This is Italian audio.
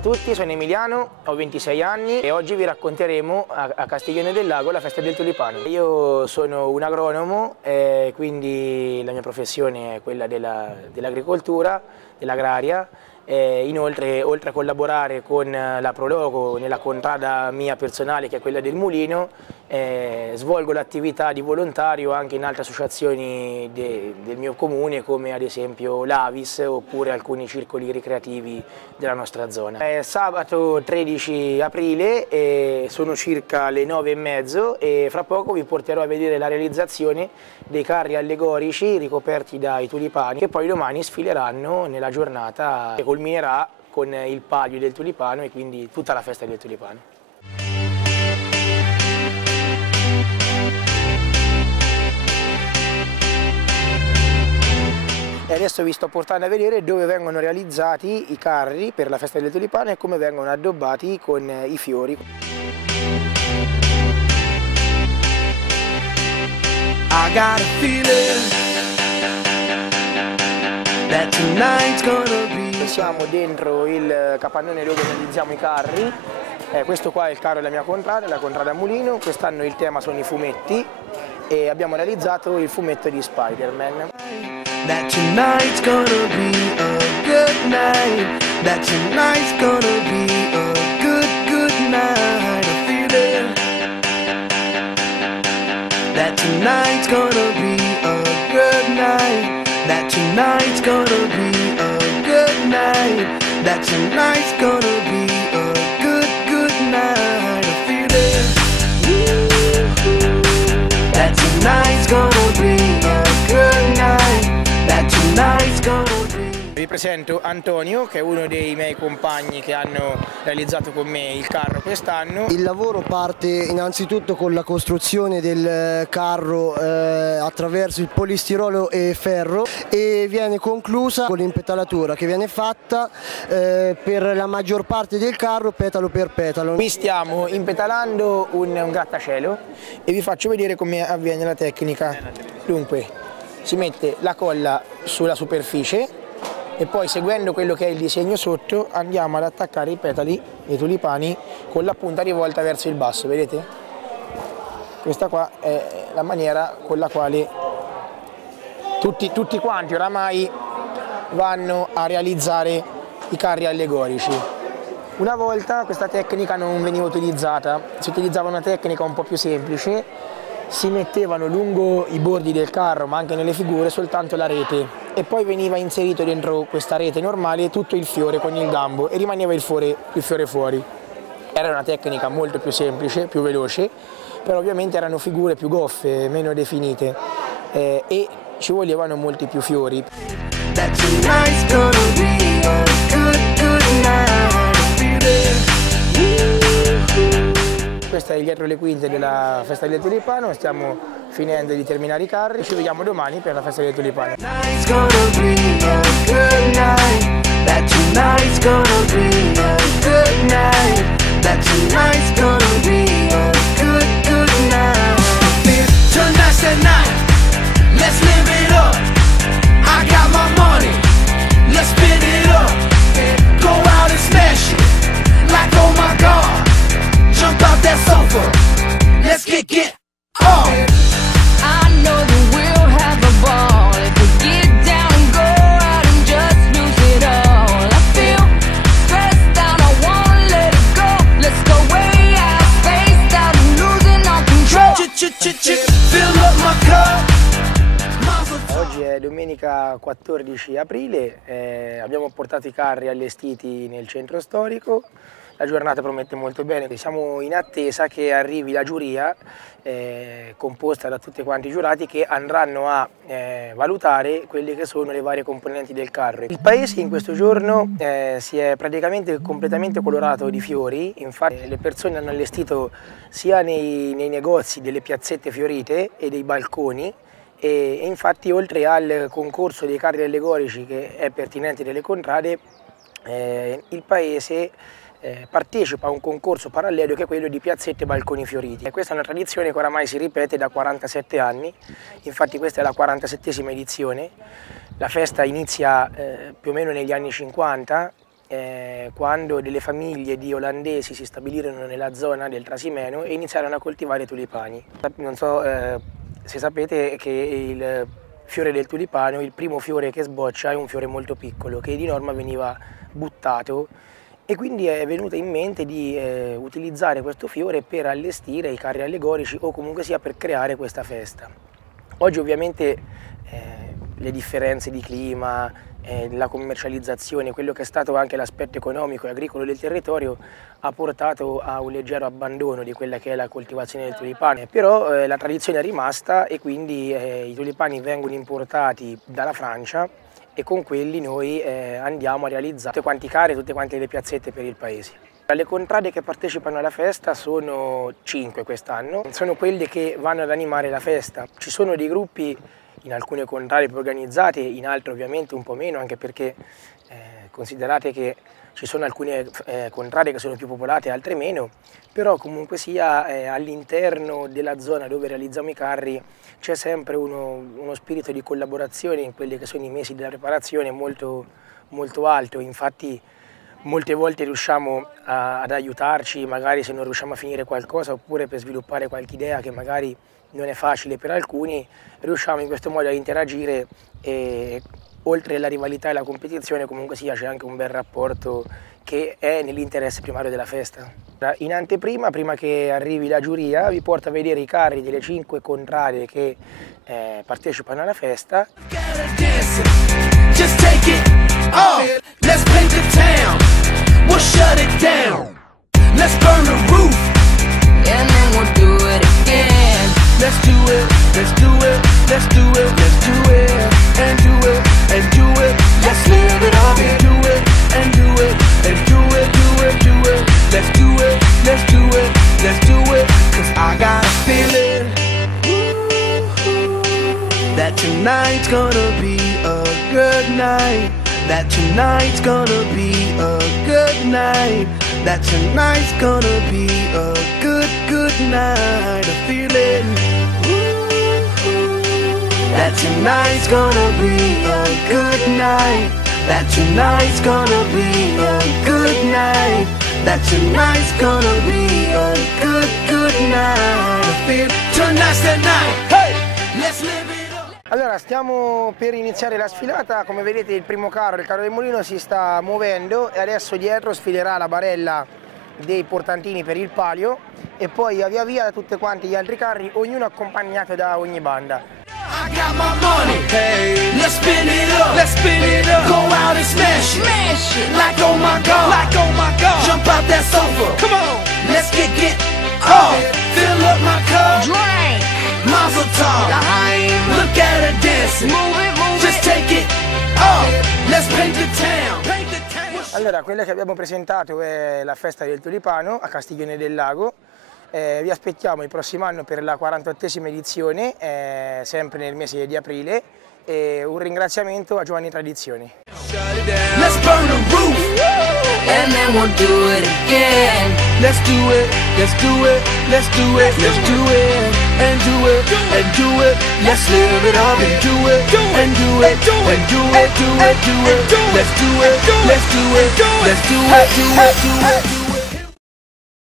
Ciao a tutti, sono Emiliano, ho 26 anni e oggi vi racconteremo a Castiglione del Lago la festa del tulipano. Io sono un agronomo, quindi la mia professione è quella dell'agricoltura, dell'agraria. Inoltre, oltre a collaborare con la Prologo nella contrada mia personale, che è quella del mulino, svolgo l'attività di volontario anche in altre associazioni del mio comune, come ad esempio l'Avis oppure alcuni circoli ricreativi della nostra zona. È sabato 13 aprile, sono circa le 9:30 e fra poco vi porterò a vedere la realizzazione dei carri allegorici ricoperti dai tulipani, che poi domani sfileranno nella giornata che culminerà con il palio del tulipano e quindi tutta la festa del tulipano. E adesso vi sto portando a vedere dove vengono realizzati i carri per la festa del tulipano e come vengono addobbati con i fiori. I got a feeling that tonight's gonna be. Siamo dentro il capannone dove realizziamo i carri. Questo qua è il carro della mia contrada, la contrada Mulino. Quest'anno il tema sono i fumetti e abbiamo realizzato il fumetto di Spider-Man. That tonight's gonna be a good night. That tonight's gonna be a good night. I feel it. That tonight's gonna be a good night. That tonight's gonna be a good night. That tonight's gonna be a good night. I feel it. That tonight's gonna be a good night. That tonight's gonna be. Vi presento Antonio, che è uno dei miei compagni che hanno realizzato con me il carro quest'anno. Il lavoro parte innanzitutto con la costruzione del carro attraverso il polistirolo e ferro e viene conclusa con l'impetalatura che viene fatta per la maggior parte del carro petalo per petalo. Qui stiamo impetalando un grattacielo e vi faccio vedere come avviene la tecnica. Dunque, si mette la colla sulla superficie e poi, seguendo quello che è il disegno sotto, andiamo ad attaccare i petali dei tulipani con la punta rivolta verso il basso, vedete? Questa qua è la maniera con la quale tutti quanti oramai vanno a realizzare i carri allegorici. Una volta questa tecnica non veniva utilizzata, si utilizzava una tecnica un po' più semplice. Si mettevano lungo i bordi del carro, ma anche nelle figure, soltanto la rete e poi veniva inserito dentro questa rete normale tutto il fiore con il gambo e rimaneva il fiore fuori. Era una tecnica molto più semplice, più veloce, però ovviamente erano figure più goffe, meno definite e ci volevano molti più fiori. Questo è il dietro le quinte della festa del tulipano, stiamo finendo di terminare i carri, ci vediamo domani per la festa del tulipano. Jump out that sofa, let's kick it off. I know that we'll have a ball if we get down and go out and just lose it all. I feel stressed out, I wanna let it go. Let's go way out, spaced out and losing all control. Fill up my cup. Oggi è domenica 14 aprile, abbiamo portato i carri allestiti nel centro storico. La giornata promette molto bene, siamo in attesa che arrivi la giuria composta da tutti quanti i giurati che andranno a valutare quelle che sono le varie componenti del carro. Il paese in questo giorno si è praticamente completamente colorato di fiori, infatti le persone hanno allestito sia nei negozi delle piazzette fiorite e dei balconi e infatti oltre al concorso dei carri allegorici che è pertinente delle contrade, il paese partecipa a un concorso parallelo che è quello di piazzette e balconi fioriti. E questa è una tradizione che oramai si ripete da 47 anni, infatti questa è la 47esima edizione. La festa inizia più o meno negli anni 50 quando delle famiglie di olandesi si stabilirono nella zona del Trasimeno e iniziarono a coltivare tulipani. Non so se sapete che il fiore del tulipano, il primo fiore che sboccia, è un fiore molto piccolo che di norma veniva buttato, e quindi è venuta in mente di utilizzare questo fiore per allestire i carri allegorici o comunque sia per creare questa festa. Oggi ovviamente le differenze di clima, la commercializzazione, quello che è stato anche l'aspetto economico e agricolo del territorio ha portato a un leggero abbandono di quella che è la coltivazione del tulipano, però la tradizione è rimasta e quindi i tulipani vengono importati dalla Francia e con quelli noi andiamo a realizzare tutti quanti i carri, tutte quante le piazzette per il paese. Le contrade che partecipano alla festa sono 5 quest'anno, sono quelle che vanno ad animare la festa. Ci sono dei gruppi in alcune contrade più organizzate, in altre ovviamente un po' meno, anche perché considerate che ci sono alcune contrade che sono più popolate e altre meno, però comunque sia all'interno della zona dove realizziamo i carri c'è sempre uno spirito di collaborazione in quelli che sono i mesi della preparazione molto, molto alto. Infatti molte volte riusciamo ad aiutarci, magari se non riusciamo a finire qualcosa oppure per sviluppare qualche idea che magari non è facile per alcuni, riusciamo in questo modo a interagire e oltre alla rivalità e la competizione comunque sia c'è anche un bel rapporto che è nell'interesse primario della festa. In anteprima, prima che arrivi la giuria, vi porto a vedere i carri delle 5 contrade che partecipano alla festa. Let's do it, let's do it, let's do it, let's do it, and do it, and do it, let's live it up and do it, and do it, and do it, do it, do it, let's do it, let's do it, let's do it, cause I got a feeling that tonight's gonna be a good night, that tonight's gonna be a good night, that tonight's gonna be a good, good night, a feeling that tonight's gonna be a good night, that tonight's gonna be a good night, that tonight's gonna be a good, good night, I feel tonight's the night, hey, let's live it up. Allora, stiamo per iniziare la sfilata. Come vedete il primo carro, il carro del mulino, si sta muovendo e adesso dietro sfilerà la barella dei portantini per il palio e poi via via da tutti quanti gli altri carri, ognuno accompagnato da ogni banda. I got my money, hey, let's spin it up, let's spin it up, go out and smash it, like oh my god, like oh my god, jump out that sofa, come on, let's get off, fill up my cup, drink, mazel tov, look at her dancing, move it, just take it off, let's paint the town, paint the town. Allora, quella che abbiamo presentato è la festa del tulipano a Castiglione del Lago. Vi aspettiamo il prossimo anno per la 48esima edizione, sempre nel mese di aprile, e un ringraziamento a Giovanni Tradizioni. Let's burn the roof, and then we'll do it again. Let's do it, let's do it, let's do it, let's do it, and do it, and do it. Let's live it up and do it, and do it, and do it, do it, do it. Let's do it, let's do it, let's do it, do it, do it.